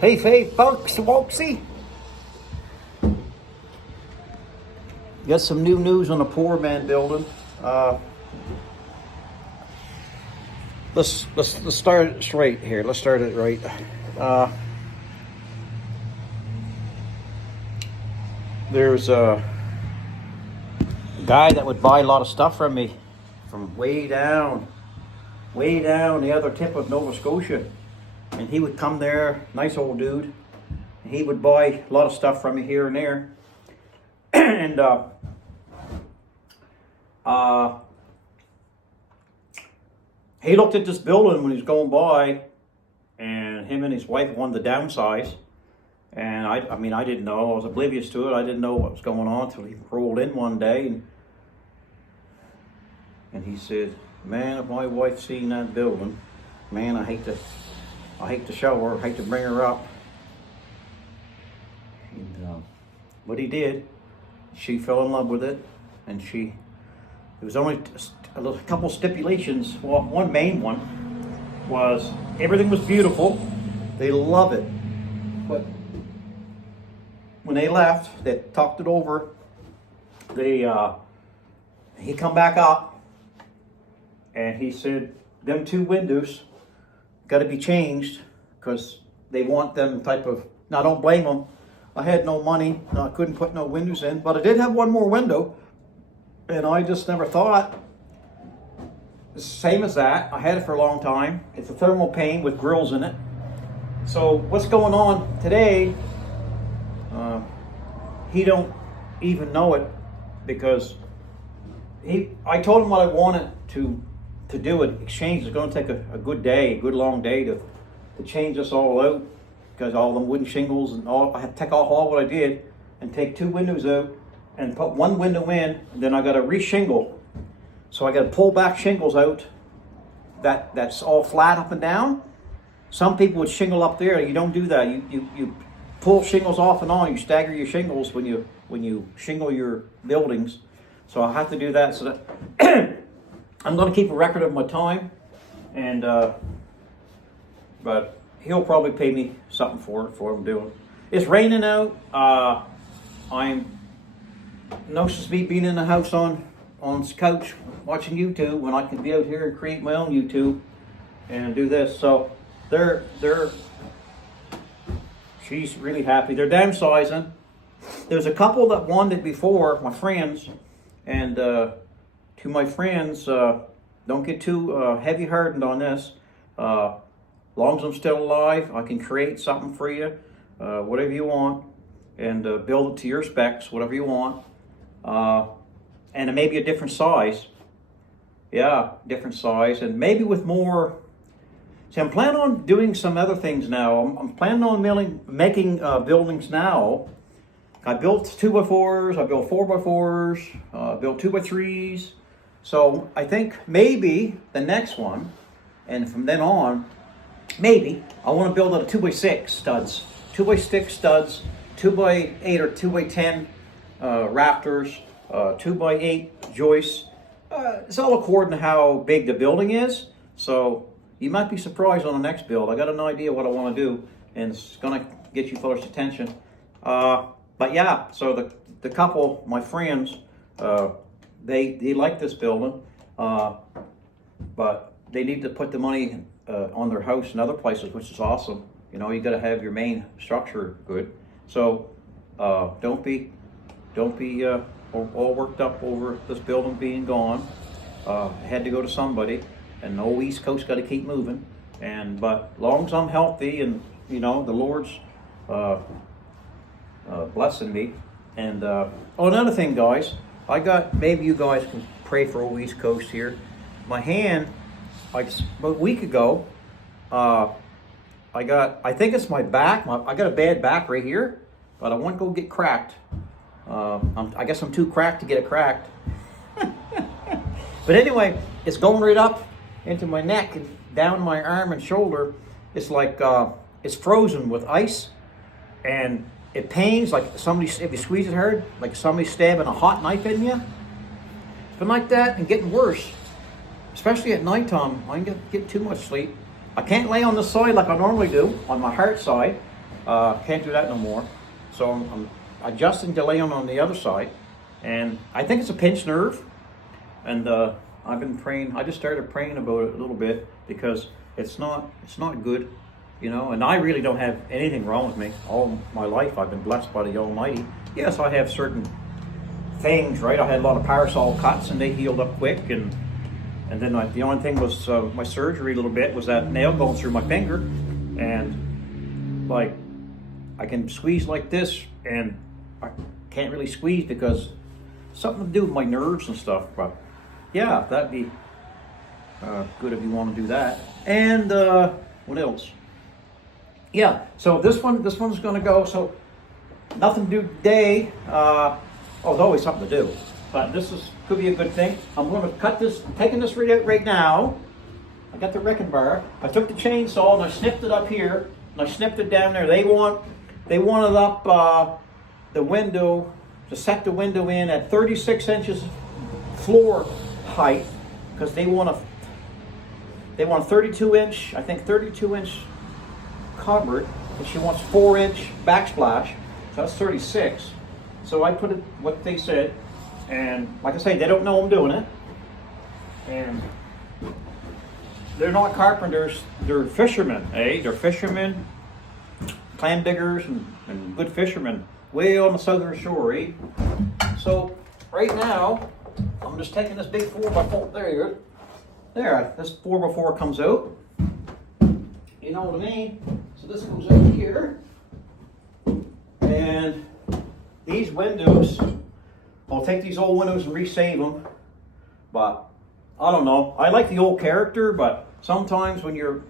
Hey, folks, Wolksy. Got some new news on the Poor Man building. Let's start it straight here. Let's start it right. There's a guy that would buy a lot of stuff from me from way down the other tip of Nova Scotia. And he would come there, nice old dude. He would buy a lot of stuff from me here and there. And he looked at this building when he was going by, and him and his wife wanted to downsize. And I mean, I didn't know. I was oblivious to it. I didn't know what was going on until he rolled in one day, and he said, "Man, if my wife seen that building, man, I hate to show her, I hate to bring her up." And but he did. She fell in love with it, and it was only a couple stipulations. Well, one main one was everything was beautiful. They love it, but when they left, they talked it over. He come back up, and he said, "Them two windows got to be changed because they want them type of." Now, I don't blame them. I had no money. I couldn't put no windows in, but I did have one more window, and I just never thought. It's the same as that. I had it for a long time. It's a thermal pane with grills in it. So what's going on today? He don't even know it because I told him what I wanted to do it. Exchange is going to take a good day, a good long day to change this all out, because all them wooden shingles and all. I had to take off all what I did and take two windows out and put one window in, and then I got to re-shingle. So I got to pull back shingles out that's all flat up and down. Some people would shingle up there. You don't do that. You pull shingles off and on. You stagger your shingles when you shingle your buildings. So I have to do that. So that I'm going to keep a record of my time, and but he'll probably pay me something for what I'm doing. It's raining out. I'm no sense me being in the house on the couch watching YouTube when I can be out here and create my own YouTube and do this. So she's really happy. They're downsizing. There's a couple that wanted it before, my friends, and to my friends, don't get too heavy hardened on this. Long as I'm still alive, I can create something for you, whatever you want, and build it to your specs, whatever you want. And it may be a different size. Yeah, different size, and maybe with more. See, I'm planning on doing some other things now. I'm planning on making buildings now. I built 2x4s, I built 4x4s, built 2x3s. So I think maybe the next one, and from then on, maybe I want to build out a 2x6 studs, 2x6 studs, 2x8 or 2x10 rafters, 2x8 joists. It's all according to how big the building is. So you might be surprised on the next build. I got an idea what I want to do, and it's gonna get you fellas' attention. But yeah, so the couple, my friends, they like this building, but they need to put the money on their house and other places, which is awesome. You know, you got to have your main structure good. So don't be all worked up over this building being gone. Had to go to somebody, and the old East Coast got to keep moving. But long as I'm healthy, and you know the Lord's blessing me. And another thing, guys, maybe you guys can pray for old East Coast here. My hand, like about a week ago, I think it's my back. I got a bad back right here, but I want to go get cracked. I guess I'm too cracked to get it cracked. But anyway, it's going right up into my neck and down my arm and shoulder. It's like it's frozen with ice, and it pains like if you squeeze it hard, like somebody stabbing a hot knife in you. It's been like that and getting worse, especially at nighttime. I can get too much sleep. I can't lay on the side like I normally do, on my heart side. Can't do that no more. So I'm adjusting to lay on the other side. And I think it's a pinched nerve. And I've been praying, I just started praying about it a little bit because it's not good, you know, and I really don't have anything wrong with me. All my life I've been blessed by the Almighty. Yes, I have certain things, right? I had a lot of parasol cuts and they healed up quick, and then the only thing was my surgery a little bit was that nail going through my finger, and like I can squeeze like this and I can't really squeeze because something to do with my nerves and stuff, but yeah, that'd be good if you want to do that. And what else? Yeah, so this one's going to go. So nothing to do today. Oh, there's always something to do, but could be a good thing. I'm going to cut this. I'm taking this right now. I got the wrecking bar. I took the chainsaw and I snipped it up here and I snipped it down there. They wanted up the window to set the window in at 36 inches floor height, because they want a 32 inch, I think 32 inch cupboard, and she wants 4-inch backsplash, so that's 36. So I put it what they said, and like I say, they don't know I'm doing it, and they're not carpenters, they're fishermen, They're fishermen, clam diggers, and good fishermen way on the southern shore, So right now I'm just taking this big 4x4, there, this 4x4 comes out, you know what I mean? So this goes out here, and these windows, I'll take these old windows and resave them, but I don't know, I like the old character, but sometimes when they're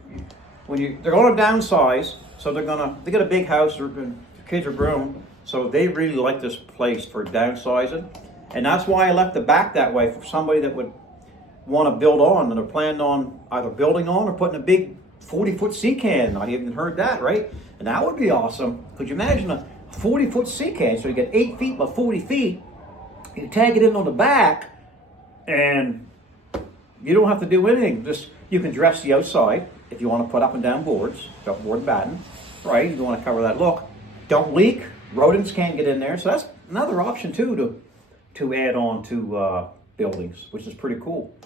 going to downsize, so they got a big house, the kids are grown, so they really like this place for downsizing. And that's why I left the back that way for somebody that would want to build on, and they're planning on either building on or putting a big 40-foot sea can. I even heard that, right? And that would be awesome. Could you imagine a 40-foot sea can? So you get 8 feet by 40 feet. You tag it in on the back, and you don't have to do anything. Just you can dress the outside if you want to put up and down boards, board and batten, right? You want to cover that look. Don't leak. Rodents can't get in there. So that's another option too to add on to buildings, which is pretty cool.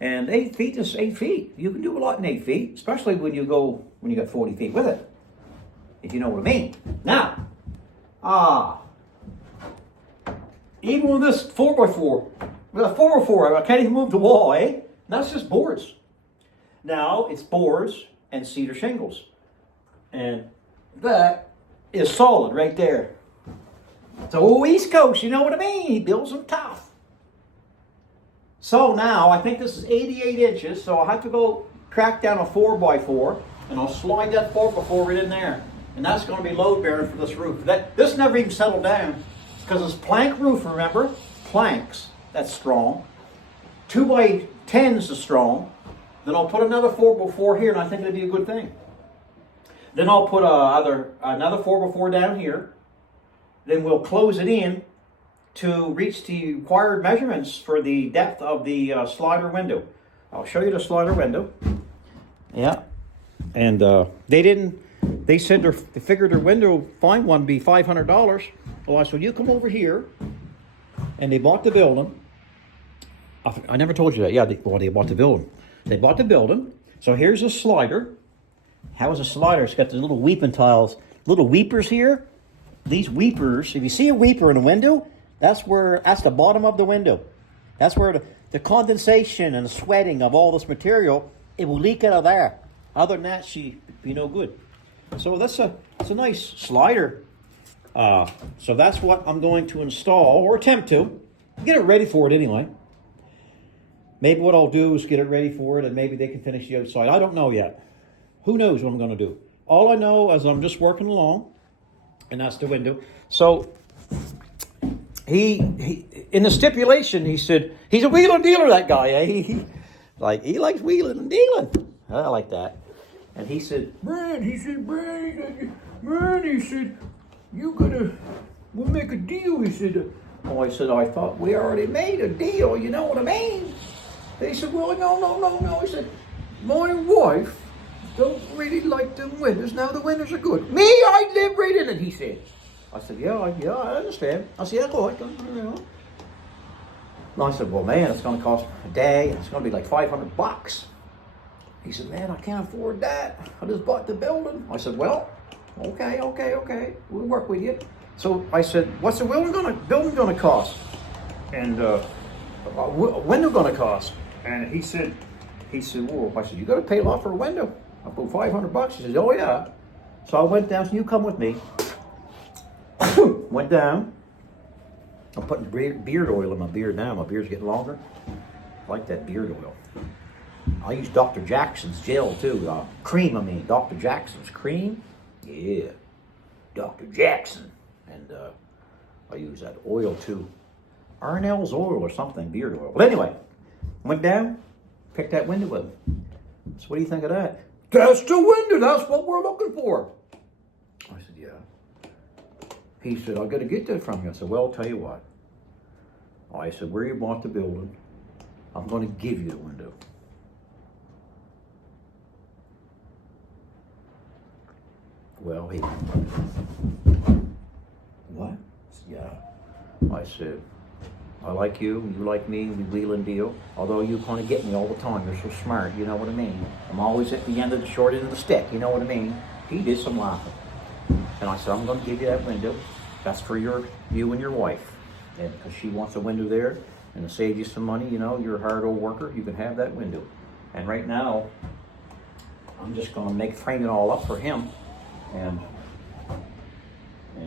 And 8 feet is 8 feet. You can do a lot in 8 feet, especially when you got 40 feet with it, if you know what I mean. Now, even with this 4x4, with a 4x4, I can't even move the wall, That's just boards. Now it's boards and cedar shingles, and that is solid right there. So East Coast, you know what I mean? He builds them tough. So now, I think this is 88 inches, so I'll have to go crack down a 4x4, and I'll slide that 4x4 right in there. And that's going to be load bearing for this roof. This never even settled down, because it's plank roof, remember? Planks, that's strong. 2x10s is strong. Then I'll put another 4x4 here, and I think it'll be a good thing. Then I'll put another 4x4 down here. Then we'll close it in to reach the required measurements for the depth of the slider window. I'll show you the slider window. Yeah. And they said they figured their window, fine one, be $500. Well, I said, you come over here. And they bought the building. I never told you that. Yeah, they bought the building. They bought the building. So here's a slider. How is a slider? It's got the little weeping tiles, little weepers here. These weepers, if you see a weeper in a window, that's the bottom of the window. That's where the condensation and the sweating of all this material, it will leak out of there. Other than that, she'd be no good. So that's a nice slider. So that's what I'm going to install, or attempt to. Get it ready for it anyway. Maybe what I'll do is get it ready for it, and maybe they can finish the outside. I don't know yet. Who knows what I'm going to do? All I know is I'm just working along, and that's the window. So he in the stipulation, he said, he's a wheeling dealer, that guy. He likes wheeling and dealing. I like that. And he said, Brad, he said, we'll make a deal. He said, I said, I thought we already made a deal, you know what I mean? He said, well, no. He said, my wife, don't really like them windows. Now the windows are good. Me, I live right in it, he said. I said, yeah, I understand. I said, yeah, go ahead. And I said, well, man, it's going to cost a day. It's going to be like $500. He said, man, I can't afford that. I just bought the building. I said, well, okay. We'll work with you. So I said, what's the building going to cost? And window going to cost? And he said, well, I said, you got to pay a lot for a window. I put $500. He said, oh yeah. So I went down. So you come with me. Went down. I'm putting beard oil in my beard now. My beard's getting longer. I like that beard oil. I use Dr. Jackson's gel too. Cream, Dr. Jackson's cream. Yeah, Dr. Jackson. And I use that oil too. Arnell's oil or something, beard oil. But anyway, went down, picked that window up. So what do you think of that? That's the window. That's what we're looking for. I said, yeah. He said, I got to get that from you. I said, well, I'll tell you what. I said, where you bought the building, I'm going to give you the window. Well, he, what? Yeah. I said, I like you, you like me, we wheel and deal. Although you kind of get me all the time, you're so smart, you know what I mean? I'm always at the end of the short end of the stick, you know what I mean? He did some laughing. And I said, I'm going to give you that window. That's for you and your wife. And because she wants a window there, and to save you some money, you know, you're a hard old worker, you can have that window. And right now, I'm just going to frame it all up for him. And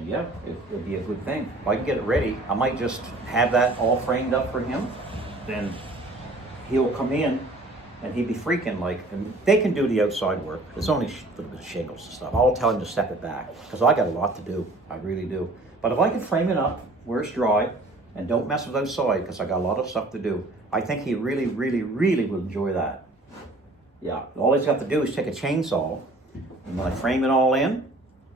yeah, it'll be a good thing. If I can get it ready, I might just have that all framed up for him. Then he'll come in and he'd be freaking like, and they can do the outside work. It's only a little bit of shingles and stuff. I'll tell him to step it back because I got a lot to do. I really do. But if I can frame it up where it's dry and don't mess with outside because I got a lot of stuff to do, I think he really will enjoy that. Yeah, all he's got to do is take a chainsaw and when I frame it all in,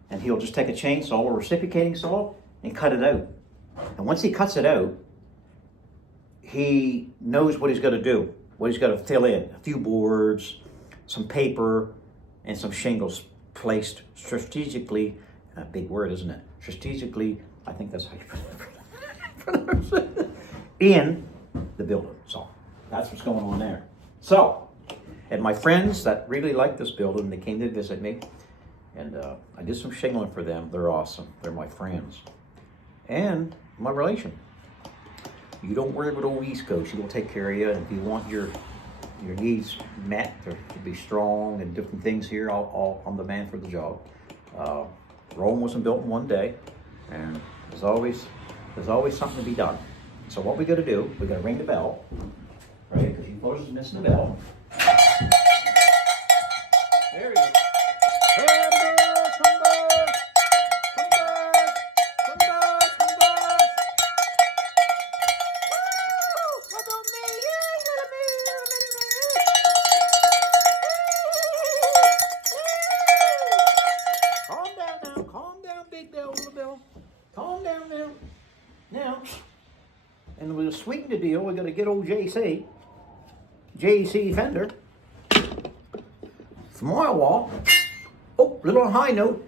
and he'll just take a chainsaw or reciprocating saw and cut it out. And once he cuts it out, he knows what he's got to do, what he's got to fill in. A few boards, some paper, and some shingles placed strategically, a big word, isn't it? Strategically, I think that's how you pronounce it, in the building. So that's what's going on there. So, and my friends that really like this building, they came to visit me. And I did some shingling for them. They're awesome. They're my friends. And my relation. You don't worry about old East Coast. She will take care of you. And if you want your needs met or to be strong and different things here, I'm the man for the job. Rome wasn't built in one day. And there's always something to be done. So what we got to do, we got to ring the bell. Right? Because you notice it's missing the bell. There we go. Calm down now. Now, and we'll sweeten the deal. We're going to get old JC Fender from Oil Wall. Oh, little high note.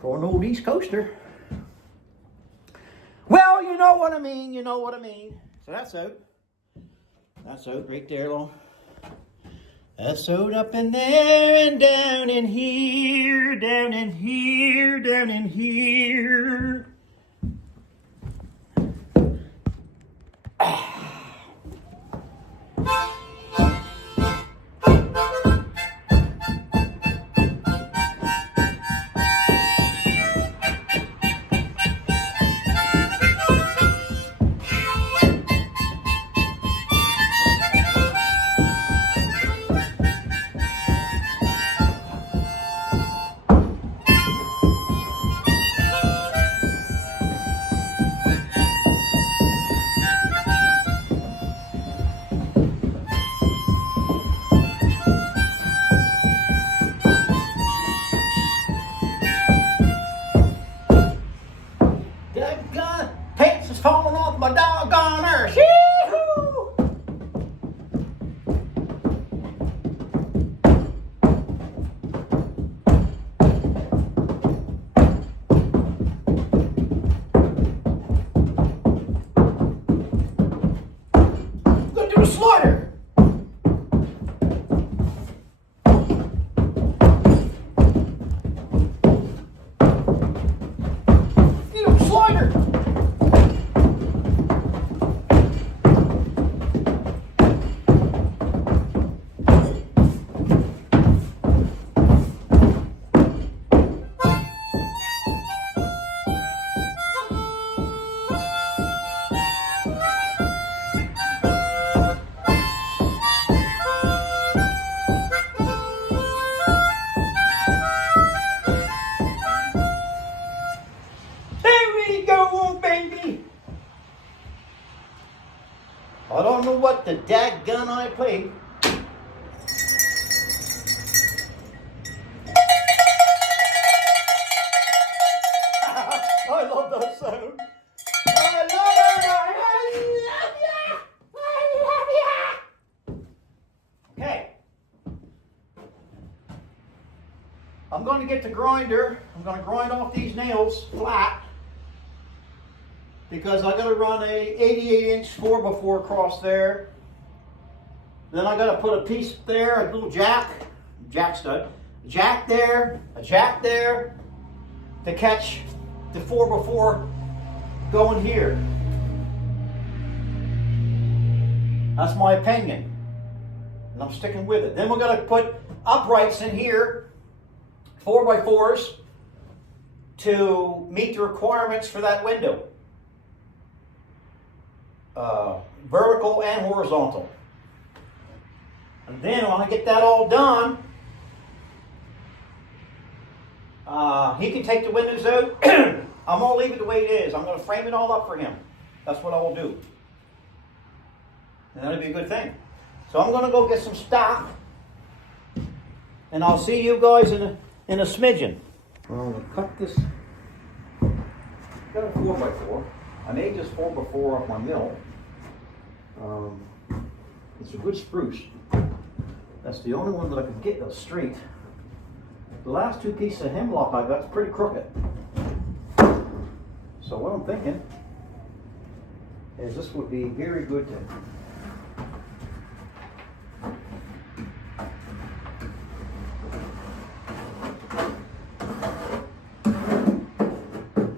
For an old East Coaster. Well, you know what I mean. So that's out. That's out right there, Lord. That's out up in there and down in here, down in here, down in here. played. I love that sound. I love it. I love you. I love you. Okay. I'm going to get the grinder. I'm going to grind off these nails flat because I got to run a 88-inch 4x4 across there. Then I got to put a piece there, a little jack stud, jack there, a jack there to catch the 4x4 going here. That's my opinion, and I'm sticking with it. Then we're going to put uprights in here, 4x4s, to meet the requirements for that window, vertical and horizontal. And then when I get that all done, he can take the windows out. I'm going to leave it the way it is. I'm going to frame it all up for him. That's what I will do. And that'll be a good thing. So I'm going to go get some stock. And I'll see you guys in a smidgen. Well, I'm going to cut this. Got a 4x4. I made this 4x4 off my mill. It's a good spruce. That's the only one that I can get that's straight. The last two pieces of hemlock I got is pretty crooked. So what I'm thinking is this would be very good to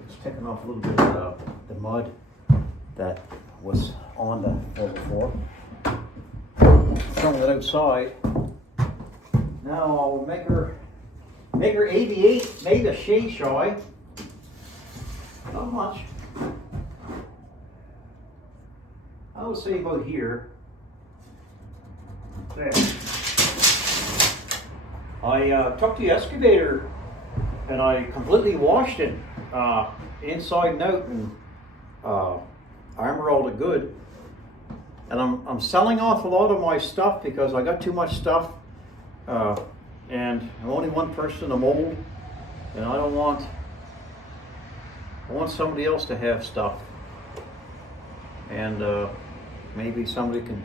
just taking off a little bit of the mud that was on the floor. Throwing it outside. Now I'll make her 88, maybe a shade shy. Not much. I would say about here. There. I took the excavator and I completely washed it inside and out, and armor rolled it good. And I'm selling off a lot of my stuff because I got too much stuff, and I'm only one person, I'm old, and I want somebody else to have stuff, and maybe somebody can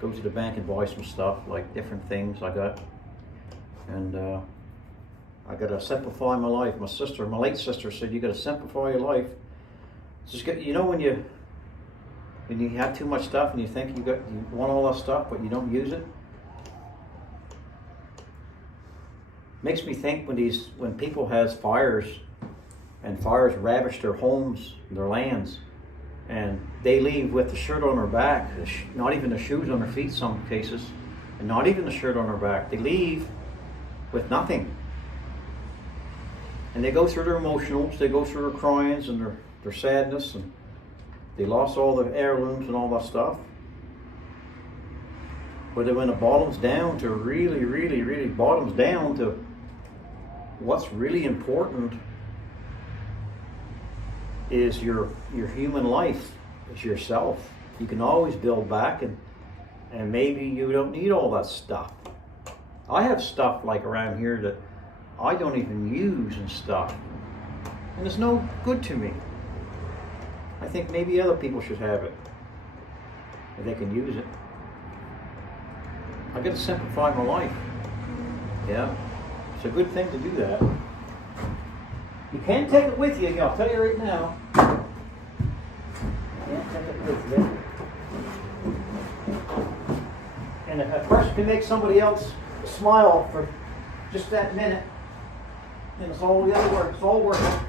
go to the bank and buy some stuff, like different things I got, and I got to simplify my life. My late sister said, you got to simplify your life. Just get, you know, when you have too much stuff and you think you want all that stuff but you don't use it. Makes me think when people has fires and fires ravage their homes, their lands, and they leave with the shirt on their back, not even the shoes on their feet some cases, and not even the shirt on their back. They leave with nothing. And they go through their emotionals, they go through their cryings and their sadness, and they lost all the heirlooms and all that stuff. But when it bottoms down to really, really, really bottoms down to what's really important is your human life, is yourself. You can always build back, and maybe you don't need all that stuff. I have stuff like around here that I don't even use and stuff, and it's no good to me. I think maybe other people should have it if they can use it. I got to simplify my life. Yeah, it's a good thing to do that. You can't take it with you, I'll tell you right now. You can't take it with you. And if a person can make somebody else smile for just that minute, then it's all the other work. It's all worth it.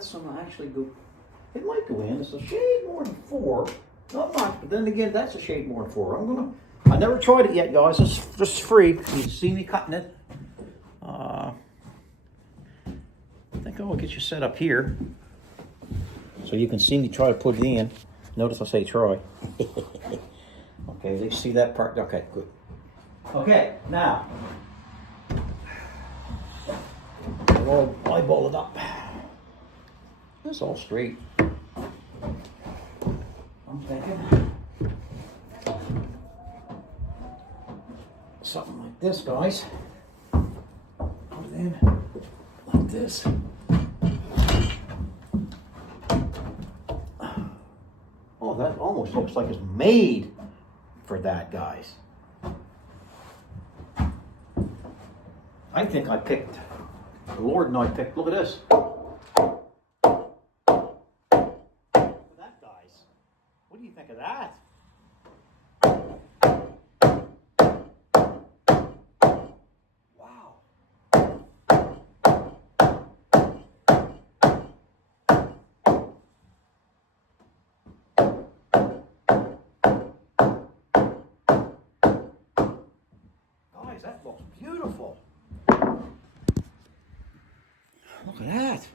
Some actually go, it might go in. It's a shade more than 4, not much, but then again, that's a shade more than 4. I never tried it yet, guys. It's just free. You see me cutting it. I think I will get you set up here so you can see me try to put it in. Notice I say try. Okay, they see that part. Okay, good. Okay, now all eyeball it up. It's all straight. I'm thinking something like this, guys. Put it in like this. Oh, that almost looks like it's made for that, guys. I think I picked, the Lord and I picked, look at this. Look at that, guys. What do you think of that? Wow. Guys, that looks beautiful. Look at that.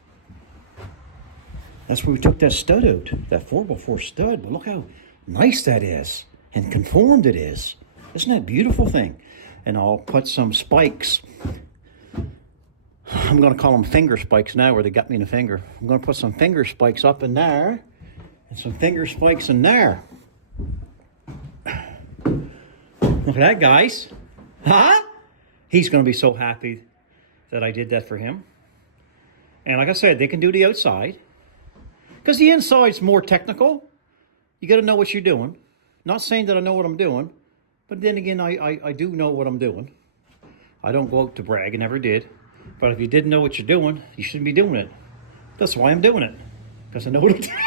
That's where we took that stud out, that 4x4 stud. But look how nice that is and conformed it is. Isn't that a beautiful thing? And I'll put some spikes. I'm going to call them finger spikes now, where they got me in the finger. I'm going to put some finger spikes up in there and some finger spikes in there. Look at that, guys. Huh? He's going to be so happy that I did that for him. And like I said, they can do the outside. Because the inside's more technical. You got to know what you're doing. Not saying that I know what I'm doing. But then again, I do know what I'm doing. I don't go out to brag. I never did. But if you didn't know what you're doing, you shouldn't be doing it. That's why I'm doing it. Because I know what I'm doing.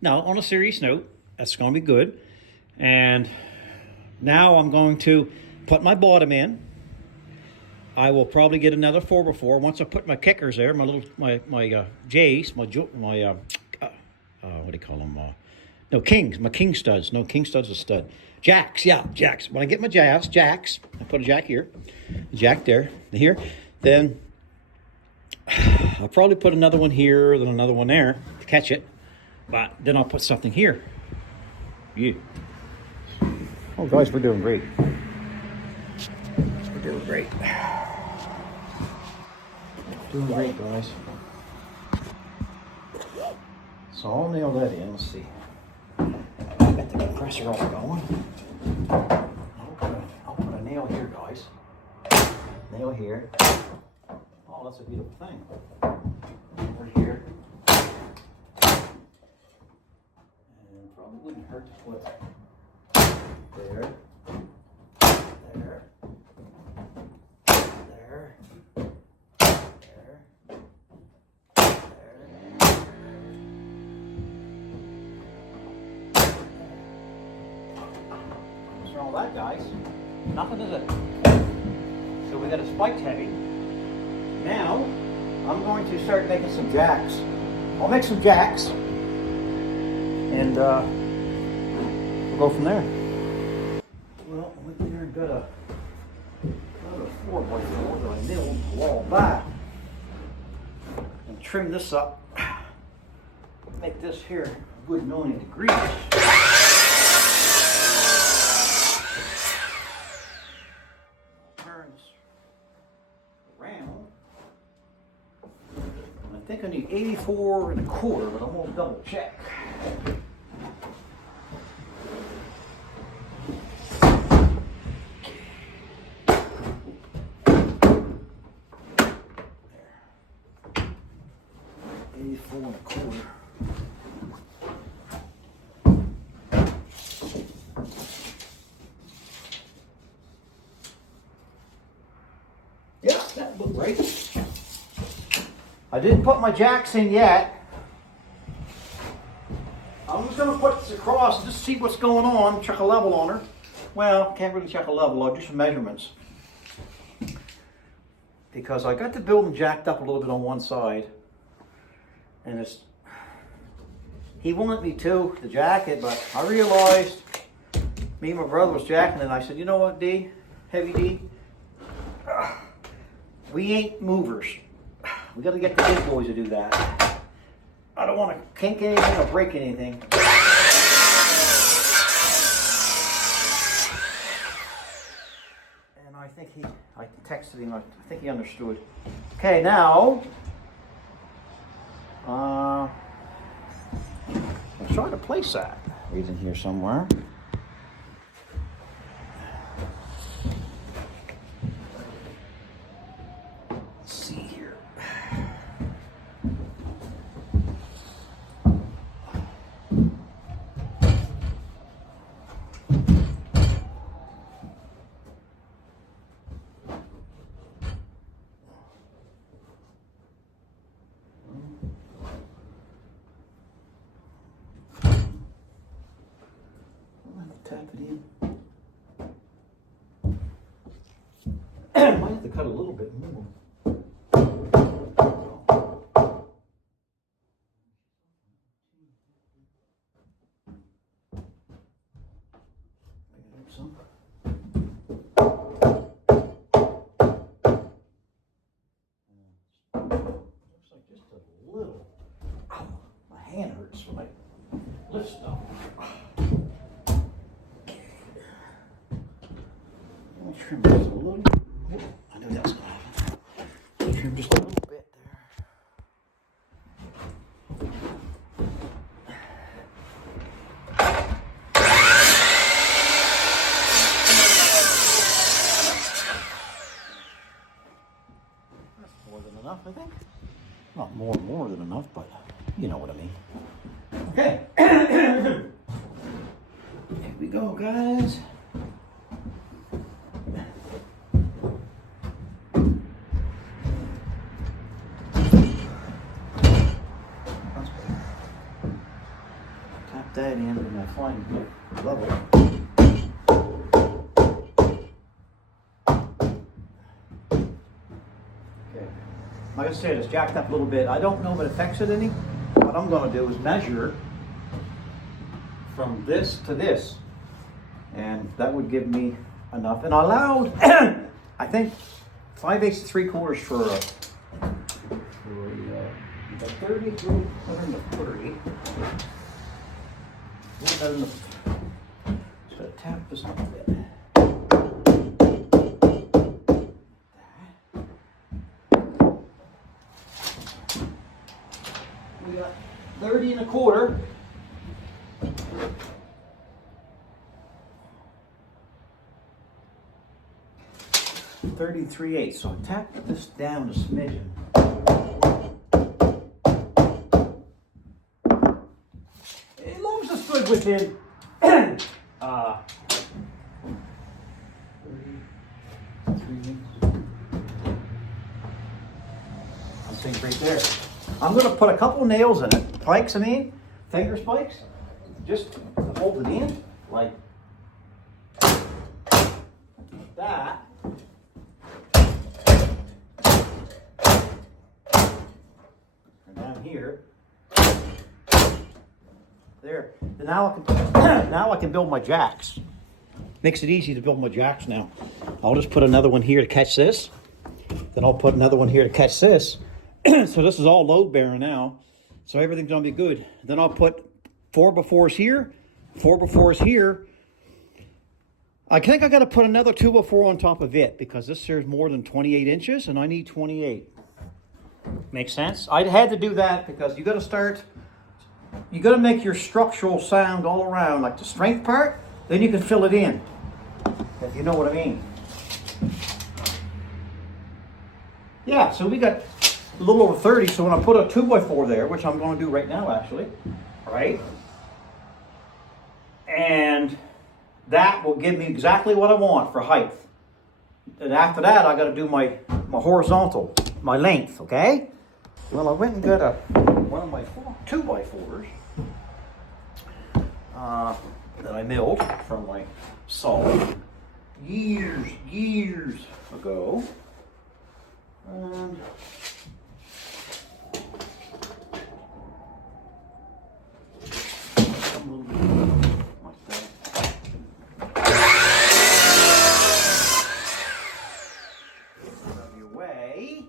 Now, on a serious note, that's going to be good. And now I'm going to put my bottom in. I will probably get another 4x4 once I put my kickers there, my J's, what do you call them? No, Kings, my King studs. No, King studs are stud. Jacks, yeah, jacks. When I get my jacks, I put a jack here, a jack there, here. Then I'll probably put another one here, then another one there to catch it. But then I'll put something here. Yeah. Oh, guys, we're doing great. We're doing great. Doing great, guys. So I'll nail that in. Let's see. Got the compressor all going. I'll put a nail here, guys. Nail here. Oh, that's a beautiful thing. Over here. And probably wouldn't hurt to put there. There. There. All that, guys. Nothing, is it? So we got a spiked heavy. Now I'm going to start making some jacks. I'll make some jacks, and we'll go from there. Well, I went there and got a 4x4 that I milled a while back, and trim this up. Make this here a good 90 degrees. I think I need 84.25, but I'm going to double check. There. 84.25. Yeah, that looked right. I didn't put my jacks in yet. I'm just going to put this across and just see what's going on, check a level on her. Well, can't really check a level, I'll do some measurements. Because I got the building jacked up a little bit on one side. And he wanted me to jack it, but I realized me and my brother was jacking it, and I said, you know what, D, Heavy D, we ain't movers. We got to get the big boys to do that. I don't want to kink anything or break anything. And I think texted him. I think he understood. Okay, now, I'm trying to place that. He's in here somewhere. Let's see here. Tap it in. Might have to cut a little bit more. Some. Looks like just a little. Ow, my hand hurts when I lift stuff. Trim just a little. I knew that was going to happen. Trim just a little bit there. That's more than enough, I think. Not more than enough, but you know what I mean. Okay. Here we go, guys. That in and I find level. Okay. Like I said, it's jacked up a little bit. I don't know if it affects it any. What I'm going to do is measure from this to this. And that would give me enough. And I allowed, I think, 5/8 to 3/4 for a 30 through 130. Just gotta tap this up a bit. We got 30 1/4. $33.8. So I tap this down a smidgen. Within 33. I think right there. I'm going to put a couple nails in it. Spikes, I mean, finger spikes. Just to hold it in, like that. And down here. There. And now I can build my jacks. Makes it easy to build my jacks now. I'll just put another one here to catch this. Then I'll put another one here to catch this. So this is all load bearing now. So everything's gonna be good. Then I'll put 4x4s here, 4x4s here. I think I gotta put another 2x4 on top of it because this here's more than 28 inches and I need 28. Makes sense? I had to do that because you gotta make your structural sound all around, like the strength part, then you can fill it in, if you know what I mean. Yeah, so we got a little over 30, so when I put a 2x4 there, which I'm going to do right now actually, right? And that will give me exactly what I want for height. And after that, I got to do my horizontal, my length, okay? Well, I went and got one of my 2x4s that I milled from my saw years ago. And a little bit like that. Out of your way.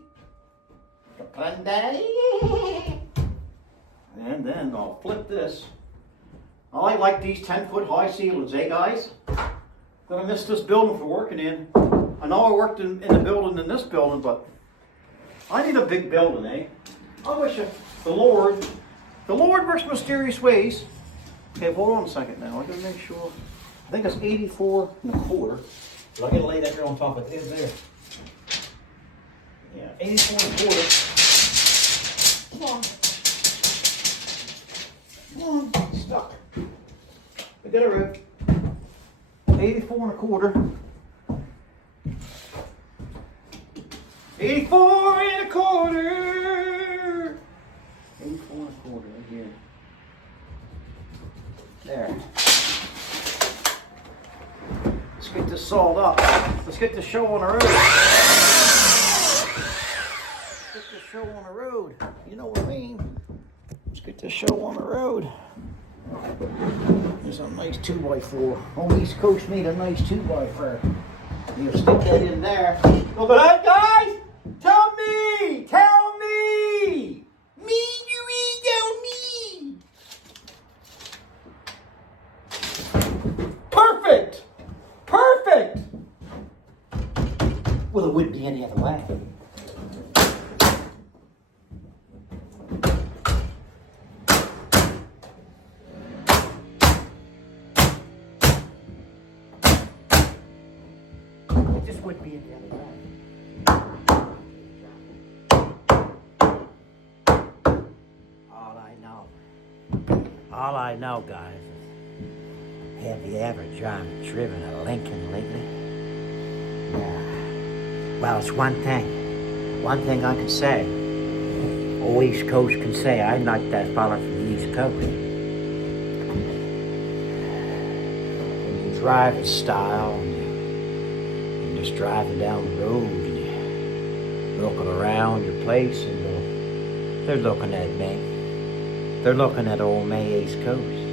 And then I'll flip this. I like these 10-foot high ceilings, eh guys? Gonna miss this building for working in. I know I worked in the building, in this building, but I need a big building, eh? I wish the Lord works mysterious ways. Okay, hold on a second now. I gotta make sure. I think it's 84 1/4. But I gotta lay that here on top of it. There. Yeah, 84 1/4. Come on, stuck. We got a rip. 84 1/4. 84 1/4. 84 1/4 right here. There. Let's get this sawed up. Let's get this show on the road. Let's get this show on the road. You know what I mean? Let's get this show on the road. There's a nice 2x4. On East Coast made a nice 2x4. You stick that in there. Look at that, guys! Tell me! Me, you tell me! Perfect! Well, it wouldn't be any other way. It just wouldn't be any other way. All I know, guys, is have you ever driven a Lincoln lately? Yeah. Well, it's one thing I can say. Old East Coast can say I'm not that fella from the East Coast. When you drive in style, and you're just driving down the road, and you're looking around your place, and they're looking at me. They're looking at old May East Coast.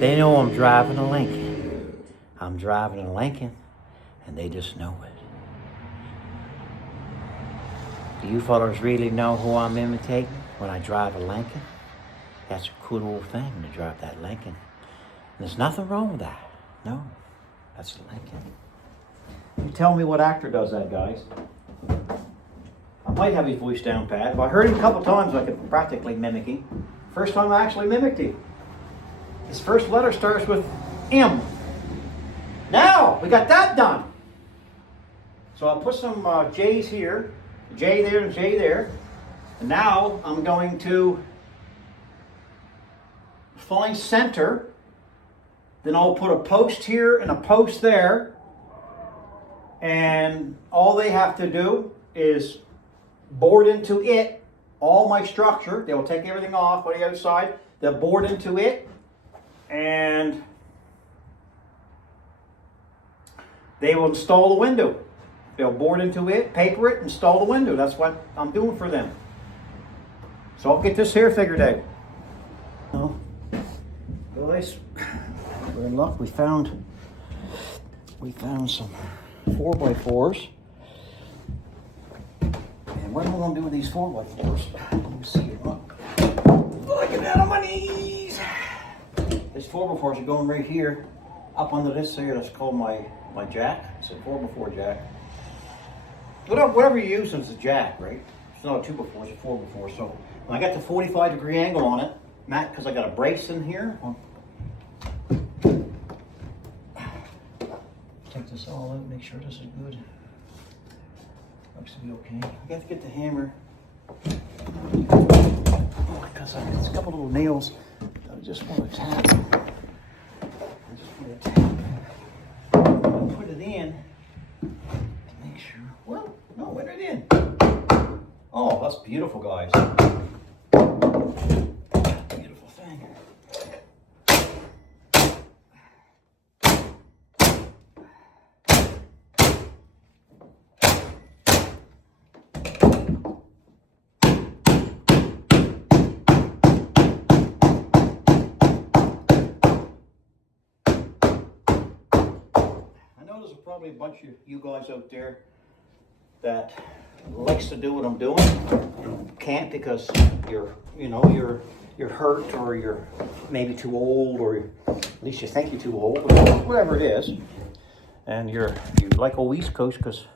They know I'm driving a Lincoln. I'm driving a Lincoln, and they just know it. Do you fellas really know who I'm imitating when I drive a Lincoln? That's a cool old thing to drive that Lincoln. And there's nothing wrong with that. No, that's a Lincoln. You tell me what actor does that, guys. I might have his voice down pat. If I heard him a couple times, I could practically mimic him. First time I actually mimicked him. His first letter starts with M. Now, we got that done. So I'll put some J's here. J there and J there. And now I'm going to find center. Then I'll put a post here and a post there. And all they have to do is board into it. All my structure, they will take everything off on the other side. They'll board into it. And they will install the window. They'll board into it, paper it, install the window. That's what I'm doing for them. So I'll get this here figured out. Oh, guys, we're in luck. We found some 4x4s. And what am I going to do with these 4x4s? Let me see it. Look at that on my knees. These 4x4s are going right here, up under this here. That's called my jack. It's a 4x4 jack. Whatever you use is a jack, right? It's not a 2x4, it's a 4x4. So when I got the 45-degree angle on it, Matt, because I got a brace in here. Take this all out, make sure this is good. Looks to be okay. I got to get the hammer. Because it's a couple little nails that I just want to tap. Put it in to make sure. Well, no, put it in. Oh, that's beautiful, guys. Beautiful thing. There's probably a bunch of you guys out there that likes to do what I'm doing, can't because you're hurt, or you're maybe too old, or at least you think you're too old, or whatever it is. and you like old East Coast, because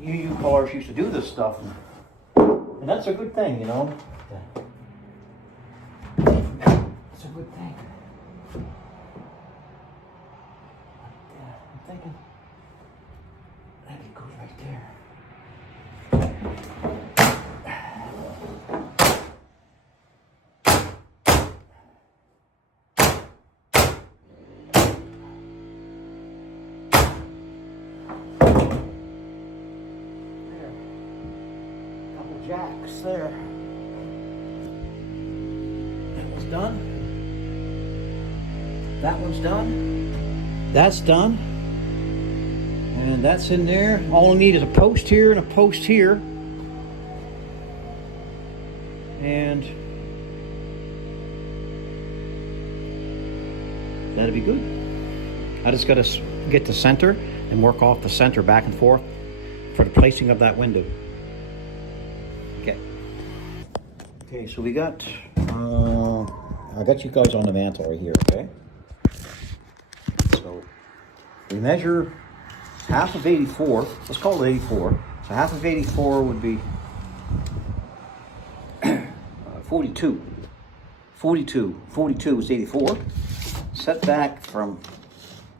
you callers used to do this stuff, and that's a good thing, you know. It's a good thing. I'm thinking that it goes right there. Jacks there. That one's done. That one's done. That's done. And that's in there. All I need is a post here and a post here. And that'll be good. I just got to get the center and work off the center back and forth for the placing of that window. Okay, so we got, I got you guys on the mantle right here, okay? So we measure half of 84, let's call it 84. So half of 84 would be 42. 42 is 84. Set back from,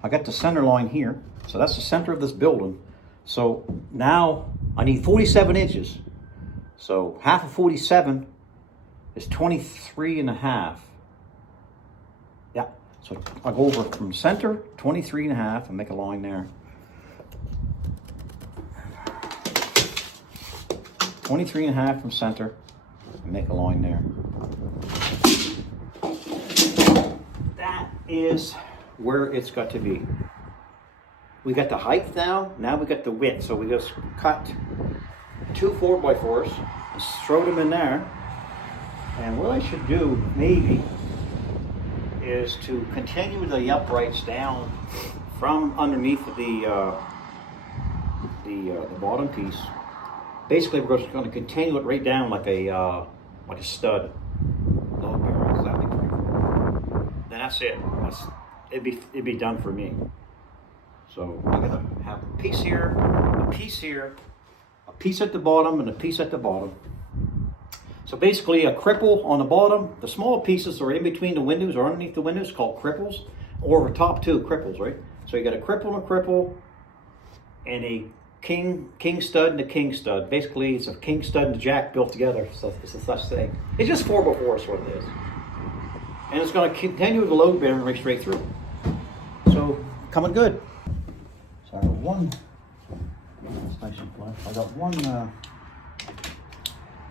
I got the center line here. So that's the center of this building. So now I need 47 inches. So half of 47 is 23 and a half. Yeah, so I'll go over from center, 23 and a half, and make a line there. 23 and a half from center, and make a line there. That is where it's got to be. We got the height now we got the width. So we just cut 2 4x4s, and throw them in there. And what I should do, maybe, is to continue the uprights down from underneath the bottom piece. Basically, we're just going to continue it right down like a stud. Low bearings. That'd be pretty cool. Then that's it. It'd be done for me. So I'm gonna have a piece here, a piece here, a piece at the bottom, and a piece at the bottom. So basically a cripple on the bottom. The small pieces are in between the windows or underneath the windows, called cripples, or over top two cripples, right? So you got a cripple, and a king stud and a king stud. Basically, it's a king stud and a jack built together. So it's a such thing. It's just 4x4 is what it is, and it's going to continue the load bearing right straight through. So coming good. So I got one. That's nice and flush. I got one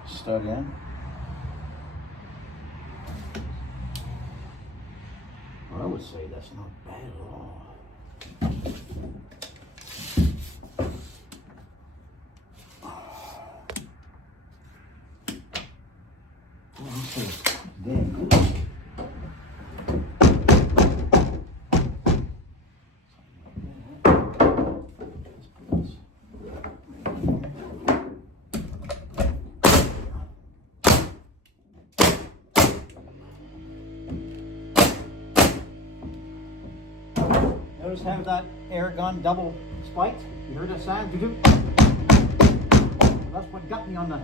stud in. I would say that's not bad at all. Damn good. Notice how that air gun double spiked? You heard that sound? That's what got me on the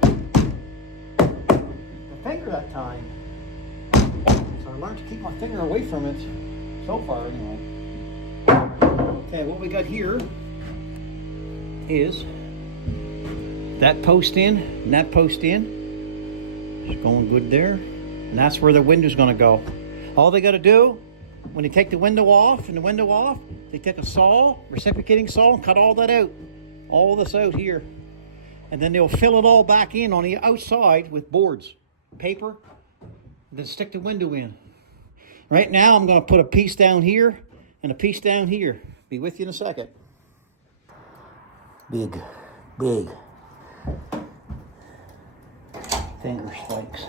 finger that time. So I learned to keep my finger away from it. So far, anyway. Okay, what we got here is that post in and that post in. It's going good there. And that's where the window's going to go. All they got to do, when they take the window off and the window off, they take a saw, reciprocating saw, and cut all that out. All this out here. And then they'll fill it all back in on the outside with boards, paper, and then stick the window in. Right now, I'm going to put a piece down here and a piece down here. Be with you in a second. Big finger spikes.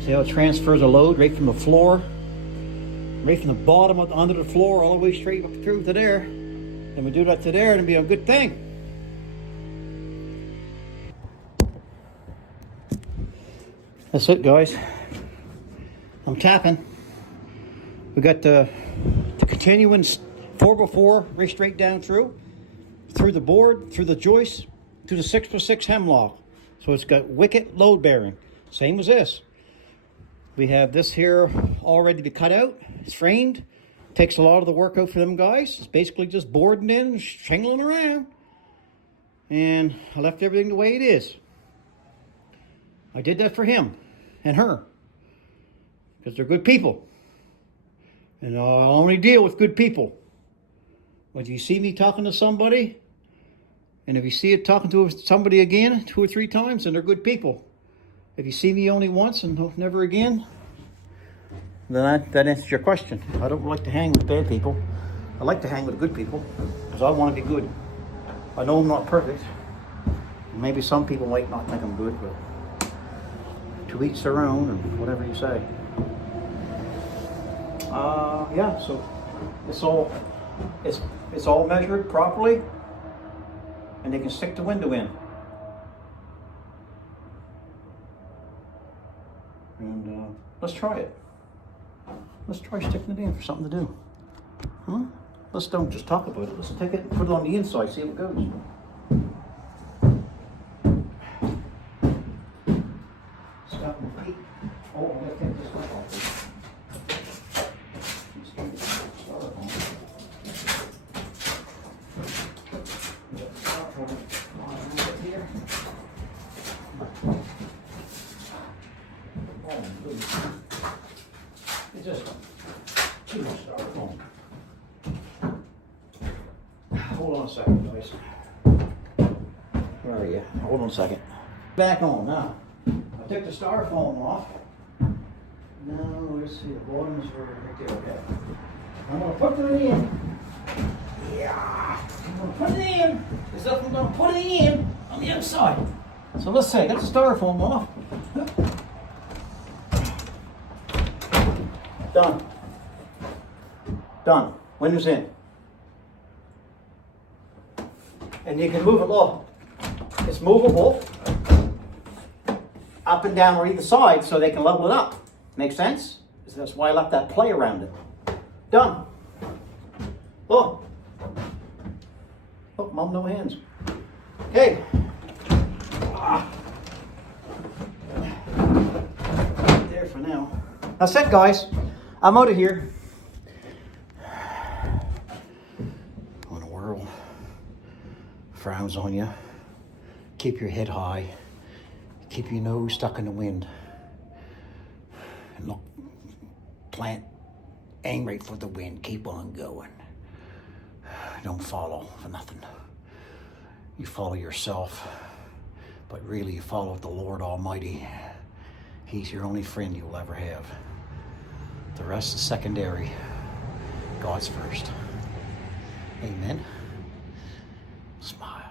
See how it transfers a load right from the floor, right from the bottom of under the floor all the way straight up through to there. And we do that to there, and it'll be a good thing. That's it, guys. I'm tapping. We got the continuing 4x4 right straight down through the board, through the joist, through the 6x6 hemlock. So it's got wicket load bearing, same as this. We have this here all ready to be cut out. It's framed. Takes a lot of the work out for them guys. It's basically just boarding in, shingling around. And I left everything the way it is. I did that for him and her, because they're good people. And I only deal with good people. When you see me talking to somebody, and if you see it talking to somebody again 2 or 3 times, then they're good people. If you see me only once and never again, then that answers your question. I don't like to hang with bad people. I like to hang with good people, because I want to be good. I know I'm not perfect. Maybe some people might not think I'm good, but to each their own, and whatever you say. Yeah, so it's all measured properly, and they can stick the window in. And let's try it. Let's try sticking it in for something to do. Huh? Let's don't just talk about it. Let's take it and put it on the inside, see how it goes. Stop and peek. Oh, I'm gonna take this stuff off. It's just too much styrofoam. Hold on a second, guys. Where are you? Hold on a second. Back on now. I took the styrofoam off. Now let's see, the bottom is right there. Okay. I'm gonna put it in. Yeah. I'm gonna put it in. As if I'm gonna put it in on the outside. So let's see. I got the styrofoam off. Done. Done. Windows in. And you can move it, look. It's movable up and down or either side so they can level it up. Make sense? So that's why I left that play around it. Done. Look. Look, Mom, no hands. Okay. There for now. That's it, guys. I'm out of here. When the world frowns on you, keep your head high. Keep your nose stuck in the wind. And look, plant, aim right for the wind. Keep on going. Don't follow for nothing. You follow yourself, but really you follow the Lord Almighty. He's your only friend you'll ever have. The rest is secondary. God's first. Amen. Smile.